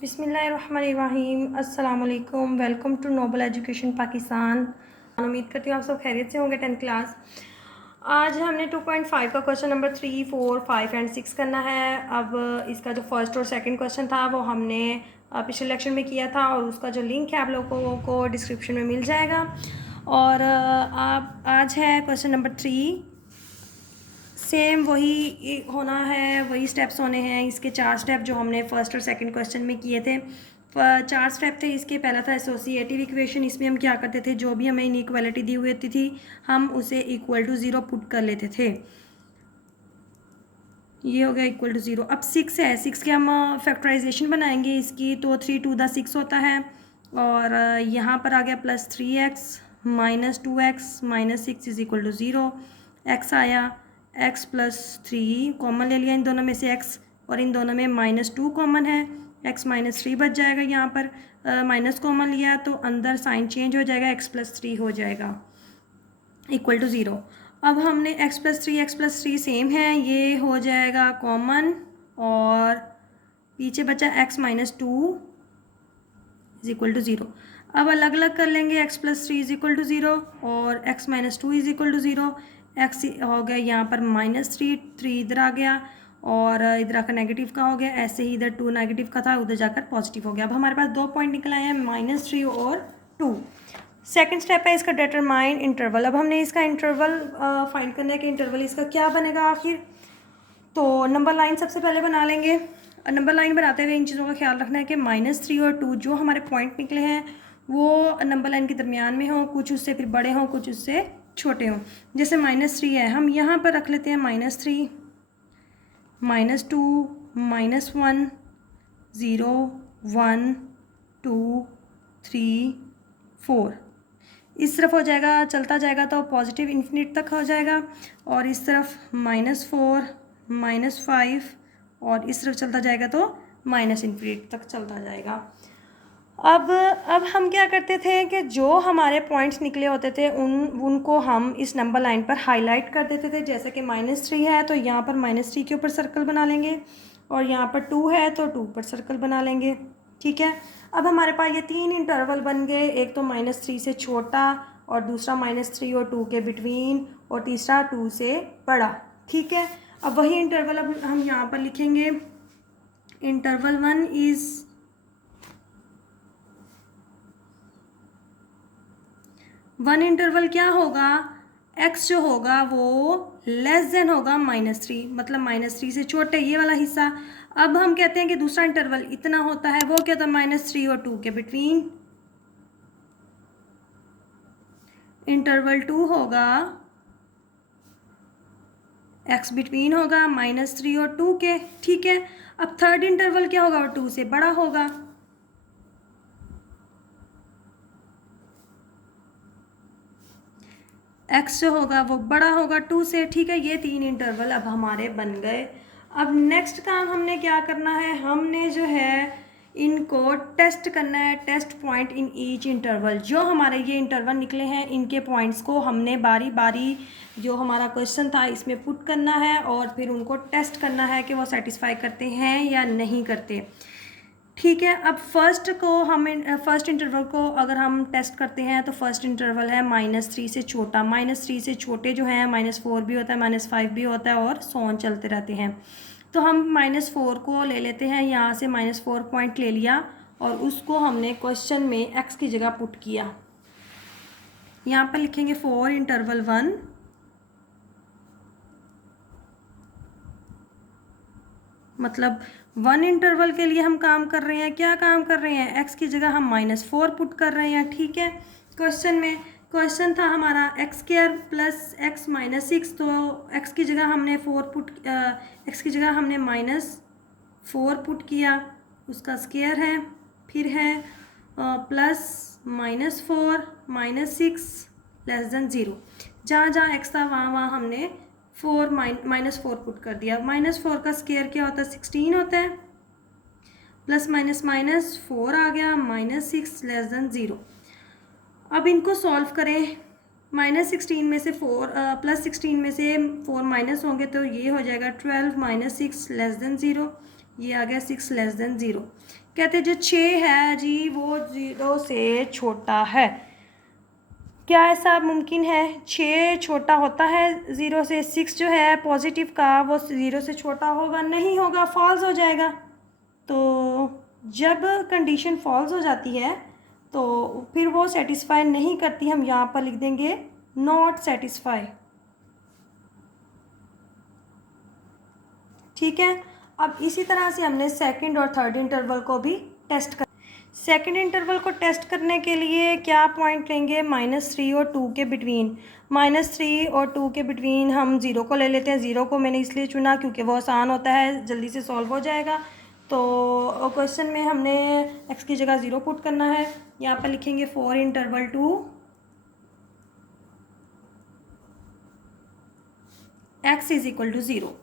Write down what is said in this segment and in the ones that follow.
बिस्मिल्लाहिर्रहमानिर्रहीम। अस्सलाम वालेकुम। Welcome to Noble Education Pakistan. उम्मीद करती हूँ आप सब खैरियत से होंगे। 10th क्लास आज हमने 2.5 का क्वेश्चन नंबर 3, 4, 5 एंड 6 करना है। अब इसका जो फर्स्ट और सेकंड क्वेश्चन था वो हमने पिछले लेक्चर में किया था और उसका जो लिंक है आप लोगों को डिस्क्रिप्शन में मिल जाएगा। और आप आज है क्वेश्चन नंबर 3। सेम वही होना है, वही स्टेप्स होने हैं। इसके 4 स्टेप जो हमने फर्स्ट और सेकंड क्वेश्चन में किए थे, 4 स्टेप थे इसके। पहला था एसोसिएटिव इक्वेशन। इसमें हम क्या करते थे, जो भी हमें इनइक्वालिटी दी हुई थी हम उसे इक्वल टू 0 पुट कर लेते थे। ये हो गया इक्वल टू 0। अब 6 है, 6 के हम फैक्टराइजेशन बनाएंगे इसकी, तो 3 टू द 6 होता है। और यहाँ पर आ गया +3x minus 2x minus 6 is equal to 0। x आया, x प्लस 3 कॉमन ले लिया इन दोनों में से x, और इन दोनों में -2 कॉमन है, x माइनस 3 बच जाएगा। यहाँ पर माइनस कॉमन लिया तो अंदर साइन चेंज हो जाएगा, x प्लस 3 हो जाएगा इक्वल टू 0। अब हमने x प्लस 3 सेम है, ये हो जाएगा कॉमन, और पीछे बचा x minus 2 is equal to 0। अब अलग अलग कर लेंगे, x plus 3 is equal to 0 और x minus 2 is equal to 0। x हो गया यहाँ पर -3, 3 इधर आ गया और इधर आकर नेगेटिव का हो गया। ऐसे ही इधर 2 नेगेटिव का था, उधर जाकर पॉजिटिव हो गया। अब हमारे पास 2 पॉइंट निकल आए हैं, -3 और 2। सेकेंड स्टेप है इसका डिटरमाइन इंटरवल। अब हमने इसका इंटरवल फाइंड करना है कि इंटरवल इसका क्या बनेगा आखिर। तो नंबर लाइन सबसे पहले बना लेंगे। नंबर लाइन बनाते हुए इन चीज़ों का ख्याल रखना है कि -3 और 2 जो हमारे पॉइंट निकले हैं वो नंबर लाइन के दरमियान में हों, कुछ उससे फिर बड़े हों, कुछ उससे छोटे हों। जैसे -3 है, हम यहाँ पर रख लेते हैं -3, -2, -1, 0, 1, 2, 3, 4। इस तरफ हो जाएगा, चलता जाएगा तो पॉजिटिव इन्फिनिट तक हो जाएगा, और इस तरफ -4, -5, और इस तरफ चलता जाएगा तो -इन्फिनिट तक चलता जाएगा। अब हम क्या करते थे कि जो हमारे पॉइंट्स निकले होते थे उनको हम इस नंबर लाइन पर हाईलाइट कर देते थे। जैसे कि -3 है तो यहाँ पर -3 के ऊपर सर्कल बना लेंगे, और यहाँ पर 2 है तो 2 पर सर्कल बना लेंगे। ठीक है, अब हमारे पास ये 3 इंटरवल बन गए, एक तो -3 से छोटा, और दूसरा -3 और 2 के बिटवीन, और तीसरा 2 से बड़ा। ठीक है, अब वही इंटरवल अब हम यहाँ पर लिखेंगे। इंटरवल 1 इज़ 1 इंटरवल क्या होगा, x जो होगा वो लेस देन होगा -3, मतलब -3 से छोटे, ये वाला हिस्सा। अब हम कहते हैं कि दूसरा इंटरवल इतना होता है, वो क्या था, -3 और 2 के बिटवीन। इंटरवल 2 होगा, x बिटवीन होगा -3 और 2 के। ठीक है, अब थर्ड इंटरवल क्या होगा, वो 2 से बड़ा होगा। x जो होगा वो बड़ा होगा 2 से। ठीक है, ये 3 इंटरवल अब हमारे बन गए। अब नेक्स्ट काम हमने क्या करना है, हमने जो है इनको टेस्ट करना है, test point in each interval. जो हमारे ये इंटरवल निकले हैं इनके पॉइंट्स को हमने बारी बारी जो हमारा क्वेश्चन था इसमें पुट करना है, और फिर उनको टेस्ट करना है कि वो सेटिस्फाई करते हैं या नहीं करते। ठीक है, अब फर्स्ट इंटरवल को अगर हम टेस्ट करते हैं तो फर्स्ट इंटरवल है -3 से छोटा। -3 से छोटे जो हैं -4 भी होता है, -5 भी होता है, और सो ऑन चलते रहते हैं। तो हम -4 को ले लेते हैं, यहाँ से -4 पॉइंट ले लिया और उसको हमने क्वेश्चन में x की जगह पुट किया। यहाँ पर लिखेंगे 4 इंटरवल 1, मतलब 1 इंटरवल के लिए हम काम कर रहे हैं। क्या काम कर रहे हैं, x की जगह हम -4 पुट कर रहे हैं। ठीक है, क्वेश्चन था हमारा x² प्लस x माइनस 6, तो x की जगह हमने x की जगह हमने -4 पुट किया, उसका स्क्वायर है, फिर है प्लस -4 -6 लेस देन 0। जहाँ जहाँ x था वहाँ वहाँ हमने -4 पुट कर दिया। -4 का स्क्वायर क्या होता है, 16 होता है, प्लस माइनस माइनस 4 आ गया, -6 लेस देन 0। अब इनको सॉल्व करें, -16 में से 4 +16 में से 4 माइनस होंगे तो ये हो जाएगा 12 -6 लेस देन 0। ये आ गया 6 लेस देन 0। कहते जो 6 है जी वो 0 से छोटा है। क्या ऐसा मुमकिन है? 6 छोटा होता है 0 से? 6 जो है पॉजिटिव का वो 0 से छोटा होगा? नहीं होगा, फॉल्स हो जाएगा। तो जब कंडीशन फॉल्स हो जाती है तो फिर वो सेटिस्फाई नहीं करती, हम यहाँ पर लिख देंगे नॉट सेटिस्फाई। ठीक है। अब इसी तरह से हमने सेकंड और थर्ड इंटरवल को भी टेस्ट कर। सेकंड इंटरवल को टेस्ट करने के लिए क्या पॉइंट लेंगे? -3 और 2 के बिटवीन। -3 और 2 के बिटवीन हम 0 को ले लेते हैं। 0 को मैंने इसलिए चुना क्योंकि वो आसान होता है, जल्दी से सॉल्व हो जाएगा। तो क्वेश्चन में हमने x की जगह 0 पुट करना है। यहाँ पर लिखेंगे for interval 2 x is equal to 0।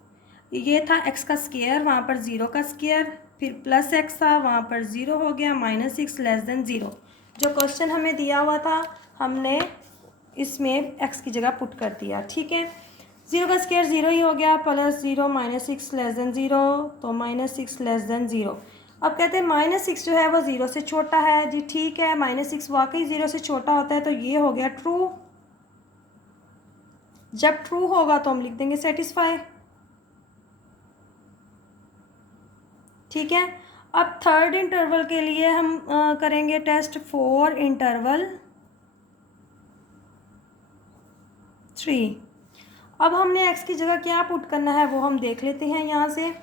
ये था x का स्क्वायर, वहाँ पर 0 का स्क्वायर, फिर प्लस x था, वहाँ पर 0 हो गया, -6 लेस देन 0। जो क्वेश्चन हमें दिया हुआ था हमने इसमें x की जगह पुट कर दिया। ठीक है। 0 का स्क्वायर 0 ही हो गया, प्लस 0 -6 लेस देन 0, तो -6 लेस देन 0। अब कहते हैं -6 जो है वो 0 से छोटा है जी। ठीक है, -6 वाकई 0 से छोटा होता है, तो ये हो गया ट्रू। जब ट्रू होगा तो हम लिख देंगे सेटिस्फाई। ठीक है। अब थर्ड इंटरवल के लिए हम करेंगे टेस्ट फॉर इंटरवल 3। अब हमने x की जगह क्या पुट करना है वो हम देख लेते हैं। यहाँ से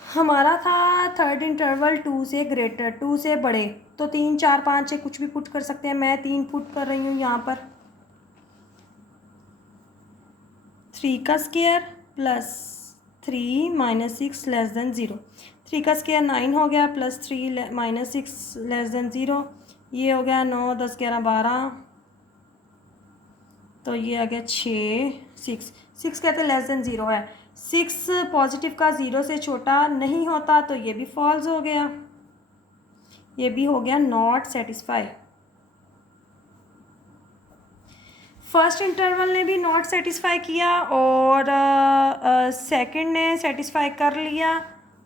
हमारा था थर्ड इंटरवल 2 से ग्रेटर, 2 से बड़े, तो 3 4 5 6 कुछ भी पुट कर सकते हैं। मैं 3 पुट कर रही हूँ यहाँ पर। 3 का स्क्वायर प्लस 3 -6 लेस देन 0। 3 का स्क्वायर 9 हो गया, प्लस 3 -6 लेस देन 0। ये हो गया 9 10 11 12, तो ये आ गया 6 6 कहते लेस देन 0 है। 6 पॉजिटिव का 0 से छोटा नहीं होता, तो ये भी फॉल्स हो गया, ये भी हो गया नॉट सेटिस्फाई। फर्स्ट इंटरवल ने भी नॉट सेटिस्फाई किया और सेकंड ने सेटिस्फाई कर लिया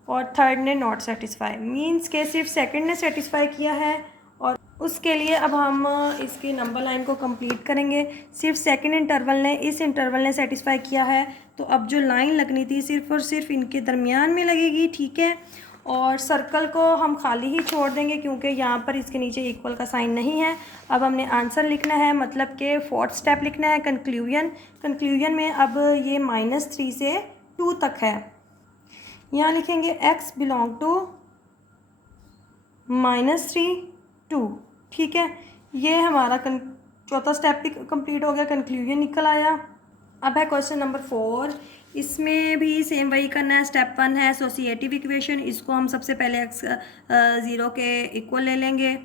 और थर्ड ने नॉट सेटिस्फाई। मींस के सिर्फ सेकंड ने सेटिस्फाई किया है और उसके लिए अब हम इसकी नंबर लाइन को कंप्लीट करेंगे। सिर्फ सेकंड इंटरवल ने, इस इंटरवल ने सेटिस्फाई किया है, तो अब जो लाइन लगनी थी सिर्फ और सिर्फ इनके दरमियान में लगेगी। ठीक है। और सर्कल को हम खाली ही छोड़ देंगे क्योंकि यहाँ पर इसके नीचे इक्वल का साइन नहीं है। अब हमने आंसर लिखना है, मतलब कि फोर्थ स्टेप लिखना है कंक्लूजन। कंक्लूजन में अब ये -3 से 2 तक है। यहाँ लिखेंगे x बिलोंग टू -3 2। ठीक है। ये हमारा चौथा स्टेप भी कंप्लीट हो गया, कंक्लूजन निकल आया। अब है क्वेश्चन नंबर 4। इसमें भी सेम वही करना है। स्टेप 1 है एसोसिएटिव इक्वेशन। इसको हम सबसे पहले x 0 के इक्वल ले लेंगे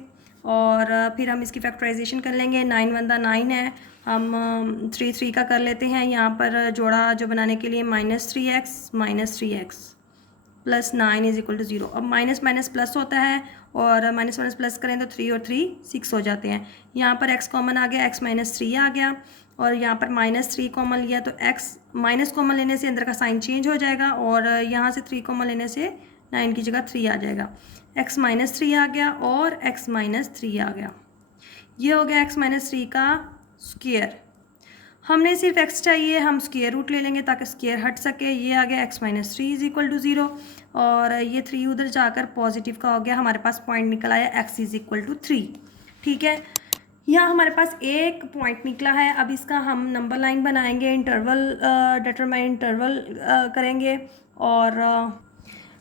और फिर हम इसकी फैक्टराइजेशन कर लेंगे। 9 1 9 है, हम 3 3 का कर लेते हैं। यहाँ पर जोड़ा जो बनाने के लिए -3x plus 9 is equal to 0। अब माइनस माइनस प्लस होता है और माइनस माइनस प्लस करें तो 3 और 3 6 हो जाते हैं। यहाँ पर x कॉमन आ गया, x -3 आ गया और यहाँ पर -3 कॉमन लिया तो x माइनस कॉमन लेने से अंदर का साइन चेंज हो जाएगा और यहाँ से 3 कॉमन लेने से 9 की जगह 3 आ जाएगा। x -3 आ गया और x -3 आ गया। ये हो गया x -3 का स्क्वायर। हमने सिर्फ x चाहिए, हम स्क्वायर रूट ले लेंगे ताकि स्क्वायर हट सके। ये आ गया x -3 इज इक्वल टू 0 और ये 3 उधर जाकर पॉजिटिव का हो गया। हमारे पास पॉइंट निकल आया x इज इक्वल टू 3। ठीक है। यहाँ हमारे पास एक पॉइंट निकला है। अब इसका हम नंबर लाइन बनाएंगे, इंटरवल डिटरमाइन इंटरवल करेंगे और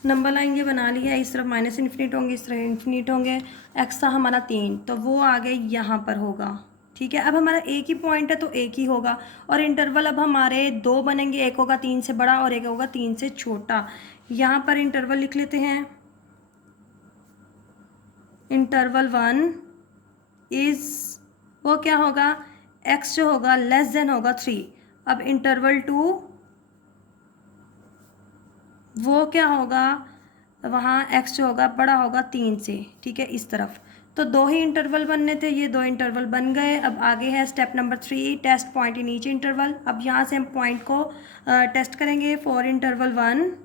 नंबर लाइन ये बना लिया है। इस तरफ -इन्फिनिट होंगे, इस तरफ इन्फिनिट होंगे। x था हमारा 3, तो वो आगे यहाँ पर होगा। ठीक है। अब हमारा एक ही पॉइंट है तो एक ही होगा और इंटरवल अब हमारे 2 बनेंगे, एक होगा 3 से बड़ा और एक होगा 3 से छोटा। यहाँ पर इंटरवल लिख लेते हैं। इंटरवल 1 इज़ वो क्या होगा, x जो होगा लेस देन होगा 3। अब इंटरवल 2 वो क्या होगा, वहाँ x जो होगा बड़ा होगा 3 से। ठीक है, इस तरफ। तो 2 ही इंटरवल बनने थे, ये 2 इंटरवल बन गए। अब आगे है step number 3, test point in each interval. अब यहाँ से हम पॉइंट को टेस्ट करेंगे फॉर इंटरवल 1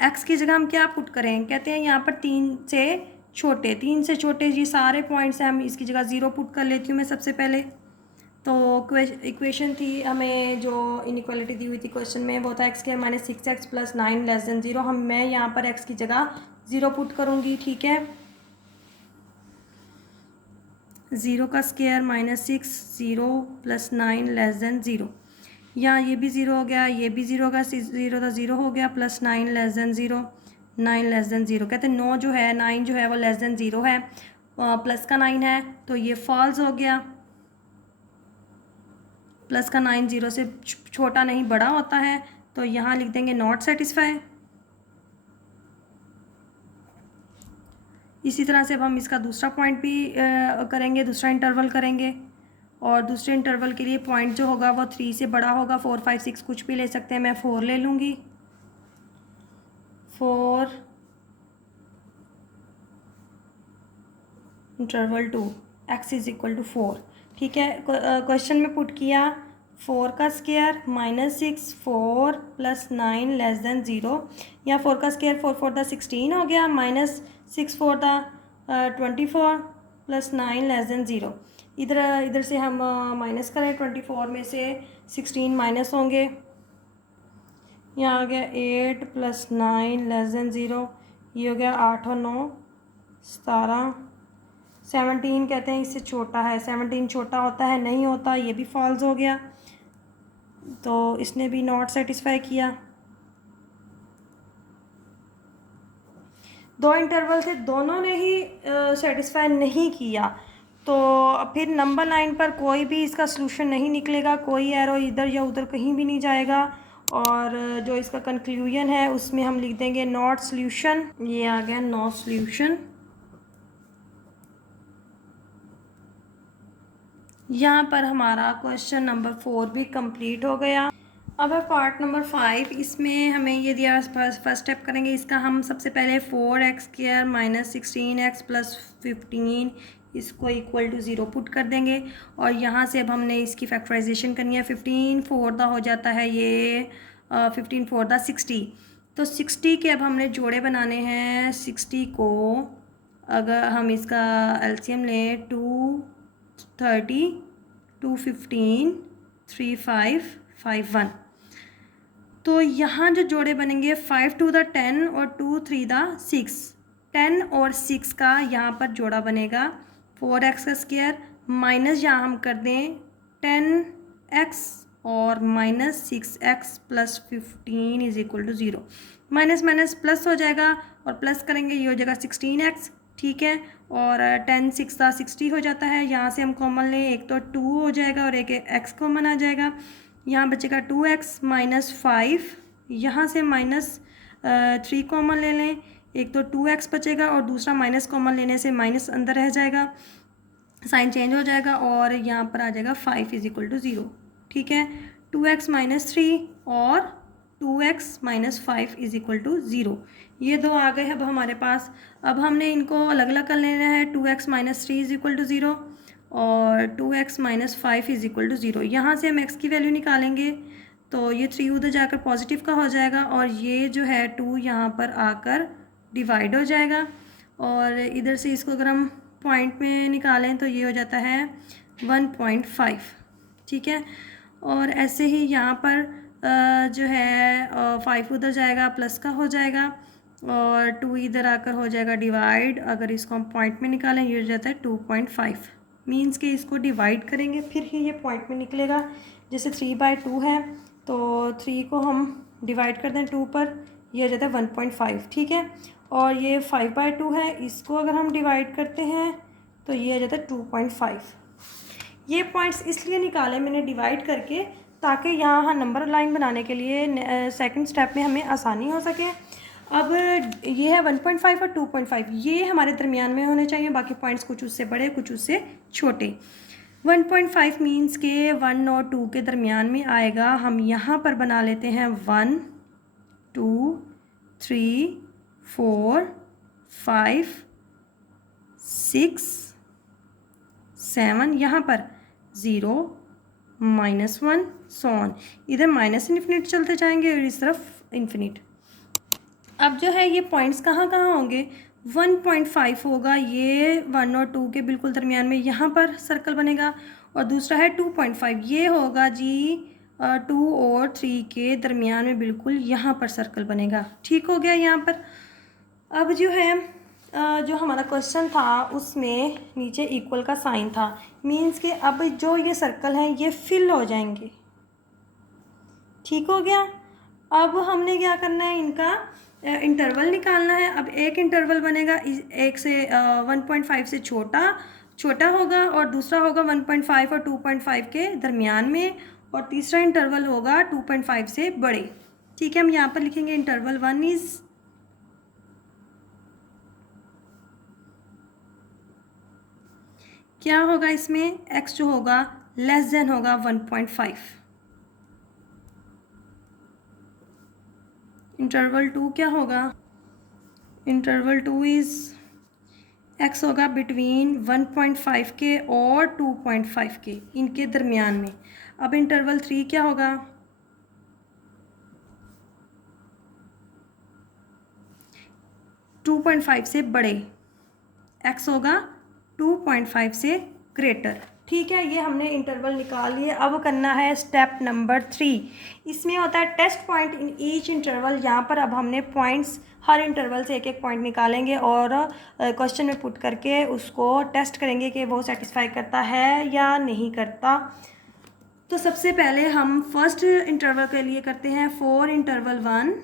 एक्स की जगह हम क्या पुट करें, कहते हैं यहाँ पर तीन से छोटे ये सारे पॉइंट्स हैं, हम इसकी जगह 0 पुट कर लेती हूँ मैं सबसे पहले। तो इक्वेशन थी हमें जो इनइक्वालिटी दी हुई थी क्वेश्चन में, वो था x² - 6x + 9 < 0। मैं यहाँ पर x की जगह 0 पुट करूँगी, ठीक है। 0 का स्क्वायर -6, 0 + 9 < 0। यहाँ ये भी 0 हो गया, ये भी 0 का 0 था, 0 हो गया, + 9 < 0, 9 < 0। कहते हैं 9 जो है 9 जो है वो < 0 है, प्लस का 9 है तो ये फॉल्स हो गया। प्लस का 9 0 से छोटा नहीं बड़ा होता है, तो यहाँ लिख देंगे नॉट सेटिस्फाई। इसी तरह से अब हम इसका दूसरा पॉइंट भी करेंगे, दूसरा इंटरवल करेंगे। और दूसरे इंटरवल के लिए पॉइंट जो होगा वो 3 से बड़ा होगा, 4 5 6 कुछ भी ले सकते हैं, मैं 4 ले लूँगी। 4 इंटरवल 2 x = 4, ठीक है। क्वेश्चन में पुट किया 4 का स्क्वायर -6, 4 + 9 < 0। या 4 का स्क्वायर 4 4 16 हो गया, -6 4 24 + 9 < 0। इधर से हम माइनस करें, 24 में से 16 माइनस होंगे, यहाँ आ गया 8 + 9 < 0। ये हो गया 8 और 9 17। 17 कहते हैं इससे छोटा है, 17 छोटा होता है, नहीं होता, ये भी फॉल्स हो गया, तो इसने भी नॉट सेटिस्फाई किया। दो इंटरवल थे, दोनों ने ही सेटिस्फाई नहीं किया, तो फिर नंबर 9 पर कोई भी इसका सलूशन नहीं निकलेगा, कोई एरो इधर या उधर कहीं भी नहीं जाएगा। और जो इसका कंक्लूजन है उसमें हम लिख देंगे नॉट सॉल्यूशन। ये आ गया नॉट सॉल्यूशन। यहाँ पर हमारा क्वेश्चन नंबर 4 भी कंप्लीट हो गया। अब है पार्ट नंबर 5। इसमें हमें ये दिया, फर्स्ट स्टेप करेंगे इसका हम। सबसे पहले 4x² - 16x + 15 इसको = 0 पुट कर देंगे। और यहाँ से अब हमने इसकी फैक्टराइजेशन करनी है। 15 4 हो जाता है ये 15 4 60। तो 60 के अब हमने जोड़े बनाने हैं। 60 को अगर हम इसका एलसीएम लें 230 215 3551, तो यहाँ जो जोड़े बनेंगे 5 2 10 और 2 3 6। 10 और 6 का यहाँ पर जोड़ा बनेगा 4x का स्क्वायर माइनस यहाँ हम कर दें 10x और -6x + 15 = 0। माइनस माइनस प्लस हो जाएगा और प्लस करेंगे ये हो जाएगा 16x, ठीक है। और 10 6 60 हो जाता है। यहाँ से हम कॉमन लें, एक तो 2 हो जाएगा और एक x कॉमन आ जाएगा। यहाँ बचेगा 2x - 5, यहाँ से -3 कॉमन ले लें, एक तो 2x बचेगा और दूसरा माइनस कॉमन लेने से माइनस अंदर रह जाएगा, साइन चेंज हो जाएगा और यहाँ पर आ जाएगा 5 = 0, ठीक है। 2x - 3 और 2x - 5 = 0। ये दो आ गए अब हमारे पास। अब हमने इनको अलग अलग कर लेना है। 2x - 3 = 0 और 2x - 5 = 0। यहाँ से हम x की वैल्यू निकालेंगे तो ये 3 उधर जाकर पॉजिटिव का हो जाएगा और ये जो है 2 यहाँ पर आकर डिवाइड हो जाएगा। और इधर से इसको अगर हम पॉइंट में निकालें तो ये हो जाता है 1.5, ठीक है। और ऐसे ही यहाँ पर जो है 5 उधर जाएगा, प्लस का हो जाएगा और 2 इधर आकर हो जाएगा डिवाइड। अगर इसको हम पॉइंट में निकालें ये हो जाता है 2.5। मीन्स कि इसको डिवाइड करेंगे फिर ही ये पॉइंट में निकलेगा। जैसे 3/2 है तो 3 को हम डिवाइड कर दें 2 पर, ये हो जाता है 1.5, ठीक है। और ये 5/2 है, इसको अगर हम डिवाइड करते हैं तो ये हो जाता है 2.5। ये पॉइंट्स इसलिए निकाले मैंने डिवाइड करके ताकि यहाँ नंबर लाइन बनाने के लिए सेकंड स्टेप में हमें आसानी हो सके। अब ये है 1.5 और 2.5, ये हमारे दरमियान में होने चाहिए, बाकी पॉइंट्स कुछ उससे बड़े कुछ उससे छोटे। 1.5 मीन्स के 1 और 2 के दरमियान में आएगा। हम यहाँ पर बना लेते हैं 1 2 3 4 5 6 7, यहाँ पर 0 -1 सो ऑन। इधर माइनस इन्फिनिट चलते जाएंगे और इस तरफ इन्फिनिट। अब जो है ये पॉइंट्स कहाँ कहाँ होंगे, 1.5 होगा ये 1 और 2 के बिल्कुल दरमियान में, यहाँ पर सर्कल बनेगा। और दूसरा है 2.5, ये होगा जी 2 और 3 के दरमियान में बिल्कुल यहाँ पर सर्कल बनेगा। ठीक हो गया यहाँ पर। अब जो है जो हमारा क्वेश्चन था उसमें नीचे इक्वल का साइन था, मीन्स कि अब जो ये सर्कल हैं ये फिल हो जाएंगे। ठीक हो गया। अब हमने क्या करना है, इनका इंटरवल निकालना है। अब एक इंटरवल बनेगा एक से 1.5 से छोटा होगा, और दूसरा होगा 1.5 और 2.5 के दरमियान में, और तीसरा इंटरवल होगा 2.5 से बड़े। ठीक है, हम यहाँ पर लिखेंगे इंटरवल 1 इज़ क्या होगा इसमें, x जो होगा लेस देन होगा 1.5। इंटरवल 2 क्या होगा, इंटरवल 2 इज़ x होगा बिटवीन 1.5 के और 2.5 के, इनके दरमियान में। अब इंटरवल 3 क्या होगा, टू 2.5 से बड़े, x होगा 2.5 से ग्रेटर। ठीक है, ये हमने इंटरवल निकाल लिए। अब करना है स्टेप नंबर 3। इसमें होता है test point in each interval. यहाँ पर अब हमने पॉइंट्स हर इंटरवल से एक एक पॉइंट निकालेंगे और क्वेश्चन में पुट करके उसको टेस्ट करेंगे कि वो सेटिस्फाई करता है या नहीं करता। तो सबसे पहले हम फर्स्ट इंटरवल के लिए करते हैं फॉर इंटरवल 1।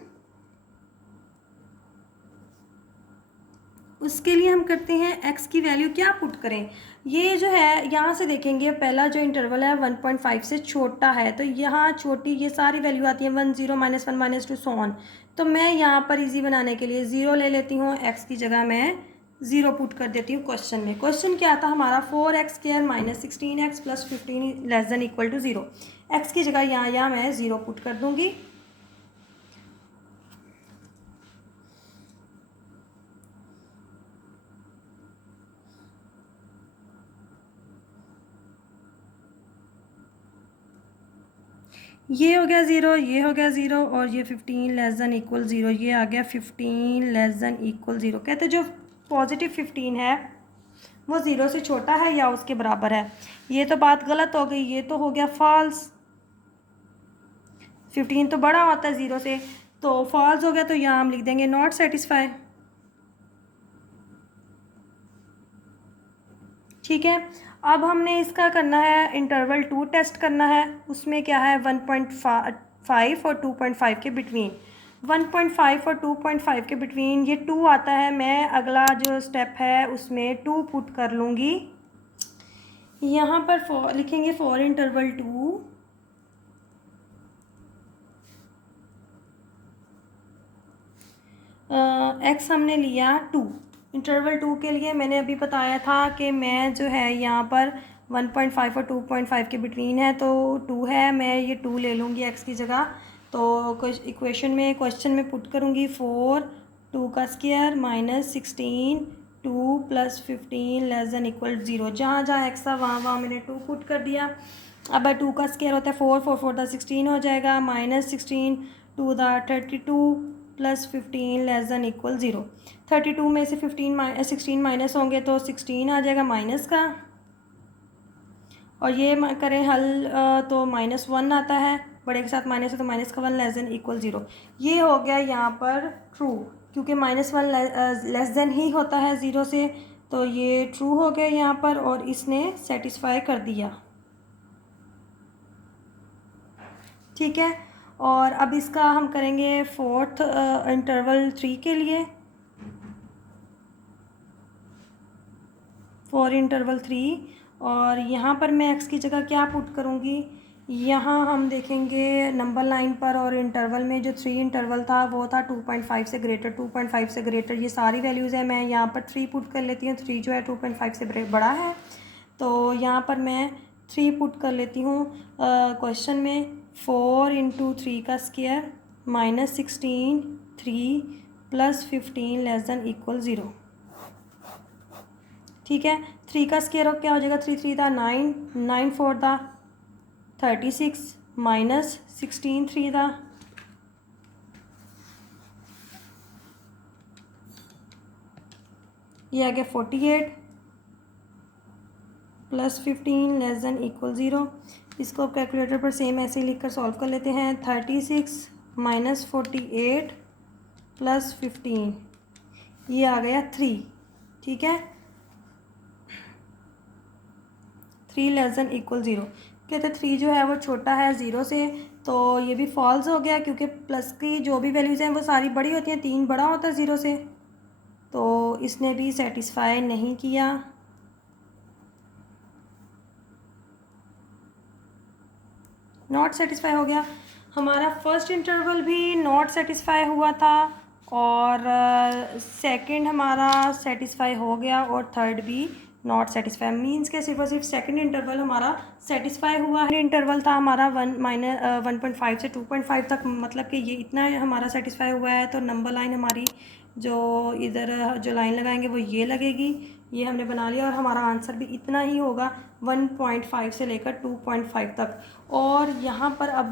उसके लिए हम करते हैं x की वैल्यू क्या पुट करें। ये जो है यहाँ से देखेंगे, पहला जो इंटरवल है 1.5 से छोटा है, तो यहाँ छोटी ये सारी वैल्यू आती है 1 0 -1 -2 सो ऑन। तो मैं यहाँ पर इजी बनाने के लिए 0 ले लेती हूँ, x की जगह मैं 0 पुट कर देती हूँ क्वेश्चन में। क्वेश्चन क्या था हमारा, 4x² - 16x + 15 <= 0। x की जगह यहाँ मैं 0 पुट कर दूँगी। ये हो गया 0, ये हो गया 0, और ये 15 <= 0, ये आ गया 15 <= 0। कहते जो पॉजिटिव 15 है वो 0 से छोटा है या उसके बराबर है। ये तो बात गलत हो गई, ये तो हो गया फॉल्स। 15 तो बड़ा होता है 0 से, तो फॉल्स हो गया। तो यहाँ हम लिख देंगे नॉट सेटिस्फाई। ठीक है, अब हमने इसका करना है इंटरवल 2 टेस्ट करना है। उसमें क्या है, 1.5 और 2.5 के बिटवीन, 1.5 और 2.5 के बिटवीन ये 2 आता है। मैं अगला जो स्टेप है उसमें 2 पुट कर लूँगी। यहाँ पर लिखेंगे फॉर इंटरवल 2 x हमने लिया 2। इंटरवल 2 के लिए मैंने अभी बताया था कि मैं जो है यहाँ पर 1.5 और 2.5 के बिटवीन है, तो 2 है, मैं ये 2 ले लूँगी x की जगह। तो इक्वेशन में क्वेश्चन में पुट करूँगी 4 2 का स्क्वायर -16 2 + 15 <= 0। जहाँ जहाँ x था वहाँ मैंने 2 पुट कर दिया। अब 2 का स्क्वायर होता है 4 4 4 16 हो जाएगा, -16 2 32 + 15 <= 0। 32 में से 16 माइनस होंगे तो 16 आ जाएगा माइनस का, और ये करें हल तो -1 आता है, बड़े के साथ माइनस है तो माइनस का 1 <= 0। ये हो गया यहाँ पर ट्रू, क्योंकि -1 लेस देन ही होता है 0 से, तो ये ट्रू हो गया यहाँ पर, और इसने सेटिस्फाई कर दिया। ठीक है, और अब इसका हम करेंगे फोर्थ इंटरवल 3 के लिए। फॉर इंटरवल 3, और यहाँ पर मैं x की जगह क्या पुट करूँगी, यहाँ हम देखेंगे नंबर लाइन पर, और इंटरवल में जो 3 इंटरवल था वो था 2.5 से ग्रेटर, 2.5 से ग्रेटर, ये सारी वैल्यूज़ हैं। मैं यहाँ पर 3 पुट कर लेती हूँ, 3 जो है 2.5 से बड़ा है, तो यहाँ पर मैं 3 पुट कर लेती हूँ क्वेश्चन में। 4 × 3 का स्क्वायर -16 3 + 15 <= 0। ठीक है, 3 का स्क्वायर क्या हो जाएगा, 3 3 था 9 9 4 था 36 -16 3 था ये आ गया 48 प्लस 15 लेस देन इक्वल 0। इसको अब कैलकुलेटर पर सेम ऐसे ही लिख कर सॉल्व कर लेते हैं। 36 माइनस 48 प्लस 15, ये आ गया 3। ठीक है, 3 लेस देन इक्वल 0। कहते 3 जो है वो छोटा है 0 से, तो ये भी फॉल्स हो गया क्योंकि प्लस की जो भी वैल्यूज़ हैं वो सारी बड़ी होती हैं। 3 बड़ा होता है 0 से, तो इसने भी सेटिस्फाई नहीं किया। नॉट सेटिस्फाई हो गया। हमारा फर्स्ट इंटरवल भी नॉट सेटिस्फाई हुआ था, और सेकंड हमारा सेटिस्फाई हो गया, और थर्ड भी नॉट सेटिस्फाई। मीन्स के सिर्फ और सिर्फ सेकंड इंटरवल हमारा सेटिस्फाई हुआ है। इंटरवल था हमारा 1.5 से 2.5 तक, मतलब कि ये इतना हमारा सेटिस्फाई हुआ है। तो नंबर लाइन हमारी जो इधर जो लाइन लगाएंगे वो ये लगेगी। ये हमने बना लिया, और हमारा आंसर भी इतना ही होगा 1.5 से लेकर 2.5 तक। और यहाँ पर अब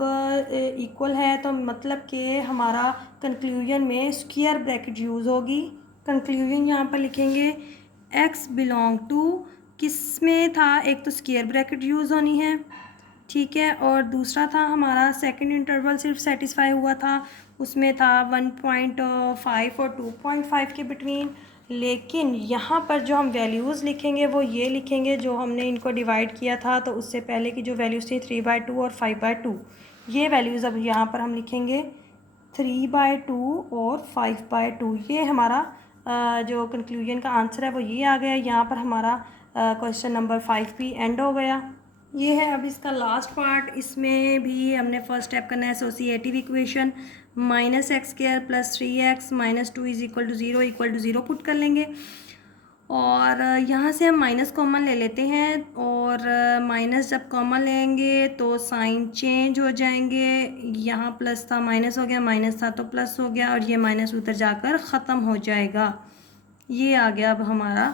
इक्वल है, तो मतलब कि हमारा कंक्लूजन में स्क्वायर ब्रैकेट यूज़ होगी। कंक्लूजन यहाँ पर लिखेंगे x बिलोंग टू, किस में था, एक तो स्क्वायर ब्रैकेट यूज़ होनी है, ठीक है, और दूसरा था हमारा सेकंड इंटरवल सिर्फ सेटिस्फाई हुआ था, उसमें था 1.5 और 2.5 के बिटवीन। लेकिन यहाँ पर जो हम वैल्यूज़ लिखेंगे वो ये लिखेंगे जो हमने इनको डिवाइड किया था, तो उससे पहले की जो वैल्यूज़ थी 3/2 और 5/2, ये वैल्यूज़ अब यहाँ पर हम लिखेंगे 3/2 और 5/2। ये हमारा जो कंक्लूजन का आंसर है वो ये आ गया। यहाँ पर हमारा क्वेश्चन नंबर 5 भी एंड हो गया। ये है अब इसका लास्ट पार्ट। इसमें भी हमने फर्स्ट स्टेप करना है associative equation. -x² + 3x - 2 = 0 = 0 put कर लेंगे, और यहाँ से हम माइनस कॉमन ले लेते हैं, और माइनस जब कॉमन लेंगे तो साइन चेंज हो जाएंगे। यहाँ प्लस था माइनस हो गया, माइनस था तो प्लस हो गया, और ये माइनस उधर जाकर ख़त्म हो जाएगा। ये आ गया अब हमारा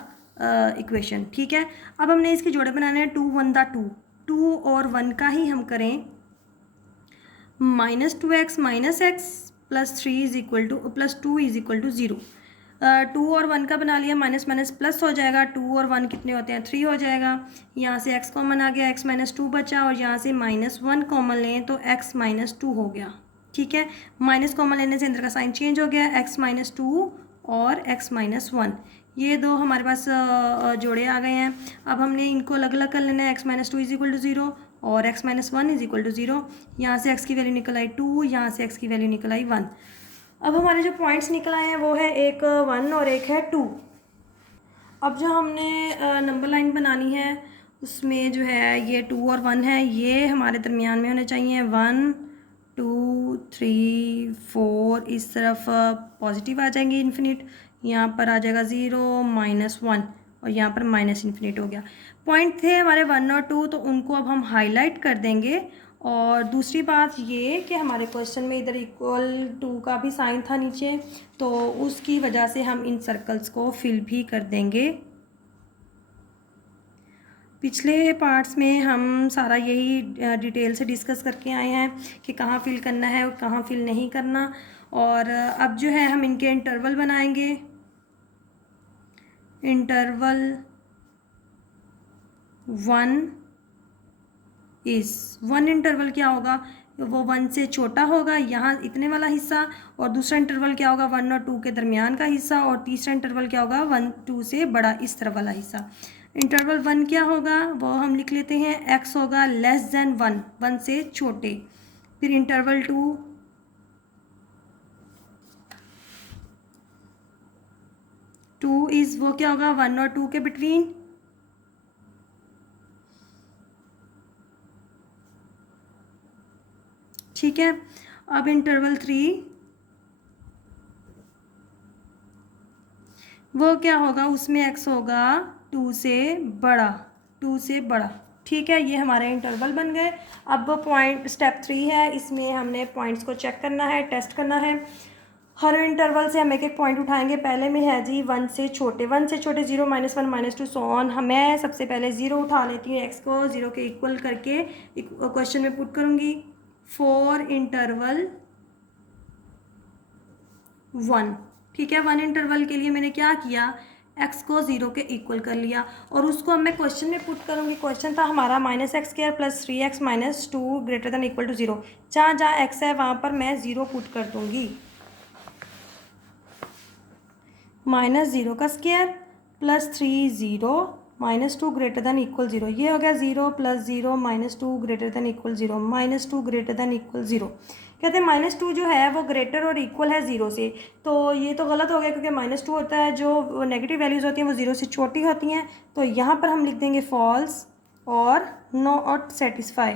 इक्वेशन। ठीक है, अब हमने इसके जोड़े बनाने हैं। 2 1 दा 2, 2 और 1 का ही हम करें। -2x - x + 3 + 2 = 0। 2 और 1 का बना लिया, माइनस माइनस प्लस हो जाएगा। 2 और 1 कितने होते हैं, 3 हो जाएगा। यहाँ से x कॉमन आ गया, x - 2 बचा, और यहाँ से -1 कॉमन लें तो x - 2 हो गया। ठीक है, माइनस कॉमन लेने से अंदर का साइन चेंज हो गया, x - 2 और x - 1, ये दो हमारे पास जोड़े आ गए हैं। अब हमने इनको अलग अलग कर लेना है। x - 2 = 0 और x - 1 = 0। यहाँ से x की वैल्यू निकल आई 2, यहाँ से x की वैल्यू निकल आई 1। अब हमारे जो पॉइंट्स निकल आए हैं वो है एक 1 और एक है 2। अब जो हमने नंबर लाइन बनानी है उसमें जो है ये 2 और 1 है, ये हमारे दरमियान में होने चाहिए। 1 2 3 4 इस तरफ पॉजिटिव आ जाएंगे इन्फिनिट, यहाँ पर आ जाएगा 0 -1, और यहाँ पर -इन्फिनिट हो गया। पॉइंट थे हमारे 1 और 2, तो उनको अब हम हाईलाइट कर देंगे। और दूसरी बात ये कि हमारे क्वेश्चन में इधर =2 का भी साइन था नीचे, तो उसकी वजह से हम इन सर्कल्स को फिल भी कर देंगे। पिछले पार्ट्स में हम सारा यही डिटेल से डिस्कस करके आए हैं कि कहाँ फिल करना है और कहाँ फिल नहीं करना। और अब जो है हम इनके इंटरवल बनाएंगे। इंटरवल 1 इंटरवल क्या होगा, वो 1 से छोटा होगा, यहाँ इतने वाला हिस्सा। और दूसरा इंटरवल क्या होगा, 1 और 2 के दरमियान का हिस्सा। और तीसरा इंटरवल क्या होगा, 1 2 से बड़ा इस तरफ वाला हिस्सा। इंटरवल 1 क्या होगा, वो हम लिख लेते हैं x होगा <1, 1 से छोटे। फिर इंटरवल 2 इज़ वो क्या होगा, 1 और 2 के बिटवीन। ठीक है, अब इंटरवल 3 वो क्या होगा, उसमें x होगा 2 से बड़ा, 2 से बड़ा। ठीक है, ये हमारे इंटरवल बन गए। अब पॉइंट स्टेप 3 है, इसमें हमने पॉइंट्स को चेक करना है, टेस्ट करना है। हर इंटरवल से हम एक एक पॉइंट उठाएंगे। पहले में है जी 1 से छोटे, 1 से छोटे 0 -1 -2 सो ऑन। मैं सबसे पहले 0 उठा लेती हूँ, x को 0 के इक्वल करके क्वेश्चन में पुट करूँगी। फॉर इंटरवल 1, ठीक है, 1 इंटरवल के लिए मैंने क्या किया, एक्स को 0 के इक्वल कर लिया और उसको अब मैं क्वेश्चन में पुट करूँगी। क्वेश्चन था हमारा -x² + 3x - 2 > 0। जहाँ जहाँ x है वहाँ पर मैं 0 पुट कर दूँगी। -0 का स्क्वायर + 3 0 -2 > 0। ये हो गया 0 + 0 -2 > 0 -2 > 0। कहते हैं -2 जो है वो ग्रेटर और इक्वल है 0 से, तो ये तो गलत हो गया क्योंकि -2 होता है जो नेगेटिव वैल्यूज़ होती हैं वो 0 से छोटी होती हैं। तो यहाँ पर हम लिख देंगे फॉल्स और नॉट सेटिस्फाई।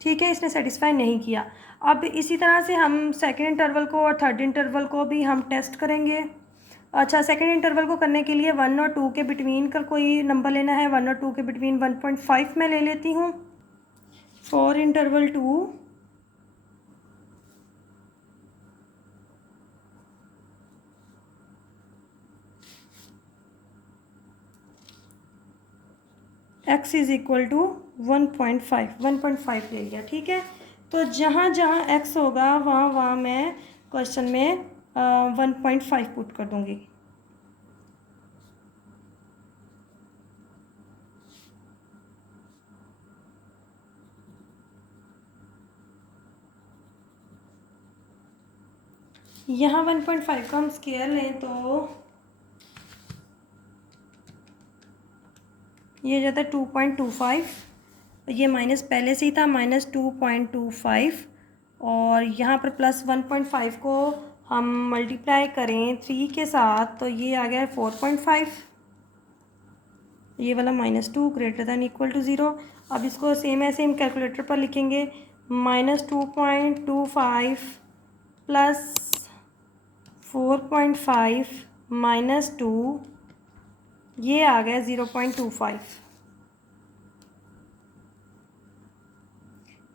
ठीक है, इसने सेटिस्फाई नहीं किया। अब इसी तरह से हम सेकेंड इंटरवल को और थर्ड इंटरवल को भी हम टेस्ट करेंगे। अच्छा, सेकेंड इंटरवल को करने के लिए 1 और 2 के बिटवीन का कोई नंबर लेना है। 1 और 2 के बिटवीन 1.5 मैं ले लेती हूँ। For interval 2 x is equal to 1.5 ले लिया। ठीक है, तो जहाँ जहाँ x होगा वहाँ वहाँ मैं क्वेश्चन में 1.5 पुट कर दूँगी। यहाँ 1.5 का हम स्केयर लें तो ये जाता है 2.25। ये माइनस पहले से ही था -2.25 और यहाँ पर +1.5 को हम मल्टीप्लाई करें 3 के साथ तो ये आ गया 4.5। ये वाला -2 > 0। अब इसको सेम ऐसे हम कैलकुलेटर पर लिखेंगे। -2.25 + 4.5 -2, ये आ गया 0.25।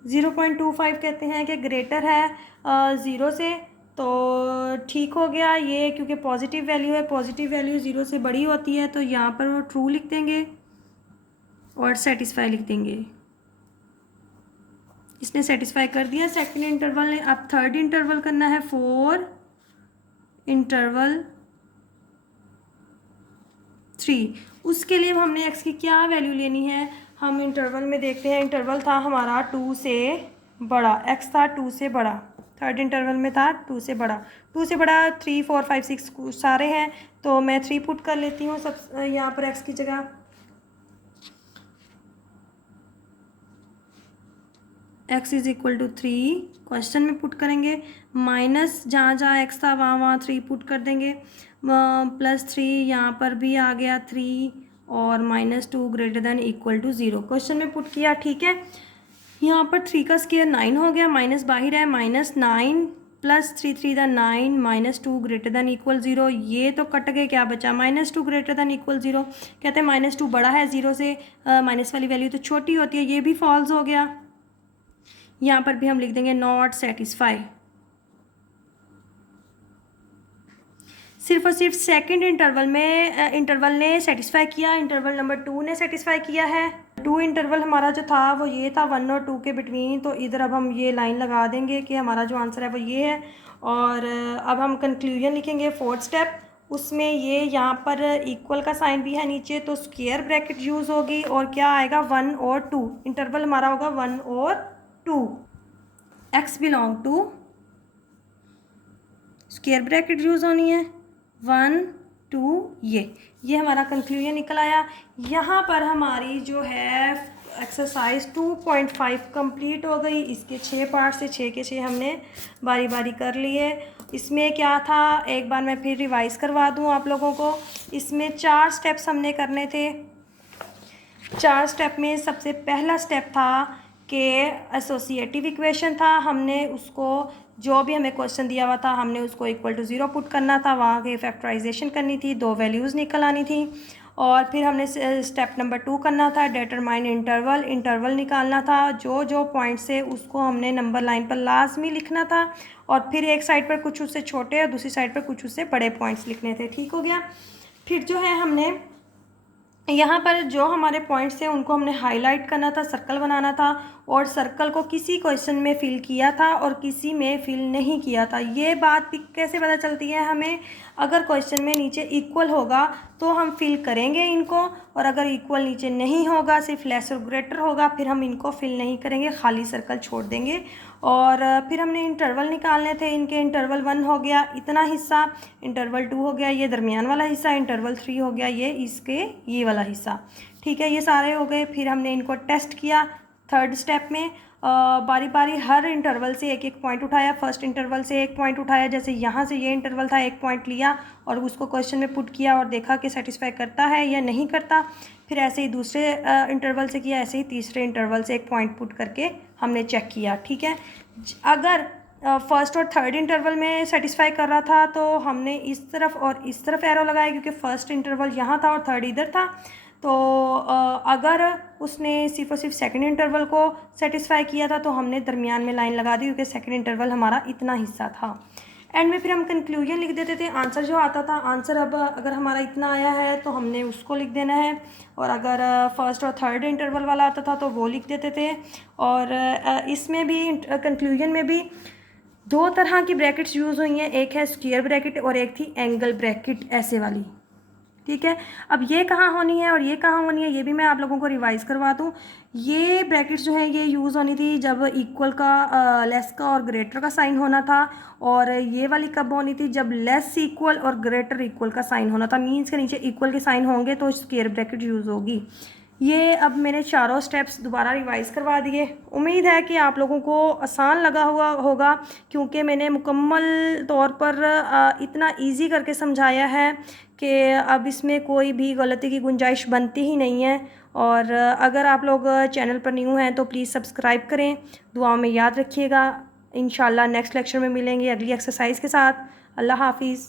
0.25 कहते हैं कि ग्रेटर है 0 से, तो ठीक हो गया ये, क्योंकि पॉजिटिव वैल्यू है, पॉजिटिव वैल्यू 0 से बड़ी होती है, तो यहाँ पर वो ट्रू लिख देंगे और सेटिस्फाई लिख देंगे। इसने सेटिस्फाई कर दिया सेकंड इंटरवल ने। अब थर्ड इंटरवल करना है। फॉर इंटरवल 3, उसके लिए हमने एक्स की क्या वैल्यू लेनी है। हम इंटरवल में देखते हैं, इंटरवल था हमारा 2 से बड़ा, एक्स था 2 से बड़ा, थर्ड इंटरवल में था 2 से बड़ा। 2 से बड़ा 3 4 5 6 सारे हैं, तो मैं 3 पुट कर लेती हूँ सब यहाँ पर एक्स की जगह। x is equal to 3 question में पुट करेंगे। माइनस जहाँ जहाँ x था वहाँ वहाँ 3 पुट कर देंगे। +3 यहाँ पर भी आ गया 3 और -2 > 0 क्वेश्चन में पुट किया। ठीक है, यहाँ पर 3 का स्क्वायर 9 हो गया, माइनस बाहर है, -9 + 3 3 दा 9 -2 > 0। ये तो कट गए, क्या बचा -2 > 0। कहते हैं -2 बड़ा है 0 से, माइनस वाली वैल्यू तो छोटी होती है, ये भी फॉल्स हो गया। यहाँ पर भी हम लिख देंगे नॉट सेटिस्फाई। सिर्फ और सिर्फ सेकंड इंटरवल में इंटरवल ने सेटिस्फाई किया, इंटरवल नंबर 2 ने सेटिस्फाई किया है। 2 इंटरवल हमारा जो था वो ये था 1 और 2 के बिटवीन, तो इधर अब हम ये लाइन लगा देंगे कि हमारा जो आंसर है वो ये है। और अब हम कंक्लूजन लिखेंगे फोर्थ स्टेप, उसमें ये यहाँ पर इक्वल का साइन भी है नीचे, तो स्क्वायर ब्रैकेट यूज़ होगी और क्या आएगा 1 और 2। इंटरवल हमारा होगा 1 और 2। x belong to, square bracket use होनी है 1 2, ये हमारा कंक्लूजन निकल आया। यहाँ पर हमारी जो है एक्सरसाइज 2.5 कंप्लीट हो गई। इसके 6 पार्ट से 6 के 6 हमने बारी बारी कर लिए। इसमें क्या था, एक बार मैं फिर रिवाइज़ करवा दूँ आप लोगों को। इसमें 4 स्टेप्स हमने करने थे। 4 स्टेप में सबसे पहला स्टेप था कि एसोसिएटिव इक्वेशन था, हमने उसको जो भी हमें क्वेश्चन दिया हुआ था हमने उसको इक्वल टू 0 पुट करना था, वहाँ की फैक्टराइजेशन करनी थी, 2 वैल्यूज़ निकल आनी थी। और फिर हमने स्टेप नंबर 2 करना था, डिटरमाइन इंटरवल, इंटरवल निकालना था। जो जो पॉइंट से उसको हमने नंबर लाइन पर लाजमी लिखना था और फिर एक साइड पर कुछ उससे छोटे और दूसरी साइड पर कुछ उससे बड़े पॉइंट्स लिखने थे। ठीक हो गया। फिर जो है हमने यहाँ पर जो हमारे पॉइंट्स थे उनको हमने हाईलाइट करना था, सर्कल बनाना था, और सर्कल को किसी क्वेश्चन में फिल किया था और किसी में फिल नहीं किया था। ये बात भी कैसे पता चलती है हमें? अगर क्वेश्चन में नीचे इक्वल होगा तो हम फिल करेंगे इनको, और अगर इक्वल नीचे नहीं होगा, सिर्फ लेस और ग्रेटर होगा, फिर हम इनको फिल नहीं करेंगे, खाली सर्कल छोड़ देंगे। और फिर हमने इंटरवल निकालने थे इनके। इंटरवल 1 हो गया इतना हिस्सा, इंटरवल 2 हो गया ये दरमियान वाला हिस्सा, इंटरवल 3 हो गया ये वाला हिस्सा। ठीक है, ये सारे हो गए। फिर हमने इनको टेस्ट किया थर्ड स्टेप में। बारी बारी हर इंटरवल से एक एक पॉइंट उठाया। फर्स्ट इंटरवल से एक पॉइंट उठाया, जैसे यहाँ से ये इंटरवल था, एक पॉइंट लिया और उसको क्वेश्चन में पुट किया और देखा कि सेटिस्फाई करता है या नहीं करता। फिर ऐसे ही दूसरे इंटरवल से किया, ऐसे ही तीसरे इंटरवल से एक पॉइंट पुट करके हमने चेक किया। ठीक है, अगर फर्स्ट और थर्ड इंटरवल में सेटिस्फाई कर रहा था तो हमने इस तरफ और इस तरफ एरो लगाया, क्योंकि फर्स्ट इंटरवल यहाँ था और थर्ड इधर था। तो अगर उसने सिर्फ और सिर्फ सेकंड इंटरवल को सेटिस्फाई किया था तो हमने दरमियान में लाइन लगा दी, क्योंकि सेकंड इंटरवल हमारा इतना हिस्सा था। एंड में फिर हम कंक्लूजन लिख देते थे। आंसर जो आता था, आंसर अब अगर हमारा इतना आया है तो हमने उसको लिख देना है, और अगर फर्स्ट और थर्ड इंटरवल वाला आता था तो वो लिख देते थे। और इसमें भी कंक्लूजन में भी 2 तरह की ब्रैकेट्स यूज़ हुई हैं, एक है स्क्वायर ब्रैकेट और एक थी एंगल ब्रैकेट ऐसे वाली। ठीक है, अब ये कहाँ होनी है और ये कहाँ होनी है, ये भी मैं आप लोगों को रिवाइज़ करवा दूँ। ये ब्रैकेट्स जो है ये यूज़ होनी थी जब इक्वल का लेस का और ग्रेटर का साइन होना था, और ये वाली कब होनी थी? जब लेस इक्वल और ग्रेटर इक्वल का साइन होना था। मीन्स के नीचे इक्वल के साइन होंगे तो स्क्वायर ब्रैकेट यूज़ होगी। ये अब मैंने चारों स्टेप्स दोबारा रिवाइज़ करवा दिए। उम्मीद है कि आप लोगों को आसान लगा हुआ होगा, क्योंकि मैंने मुकम्मल तौर पर इतना इजी करके समझाया है कि अब इसमें कोई भी गलती की गुंजाइश बनती ही नहीं है। और अगर आप लोग चैनल पर न्यू हैं तो प्लीज़ सब्सक्राइब करें, दुआओं में याद रखिएगा। इंशाल्लाह नेक्स्ट लेक्चर में मिलेंगे अगली एक्सरसाइज के साथ। अल्लाह हाफिज़।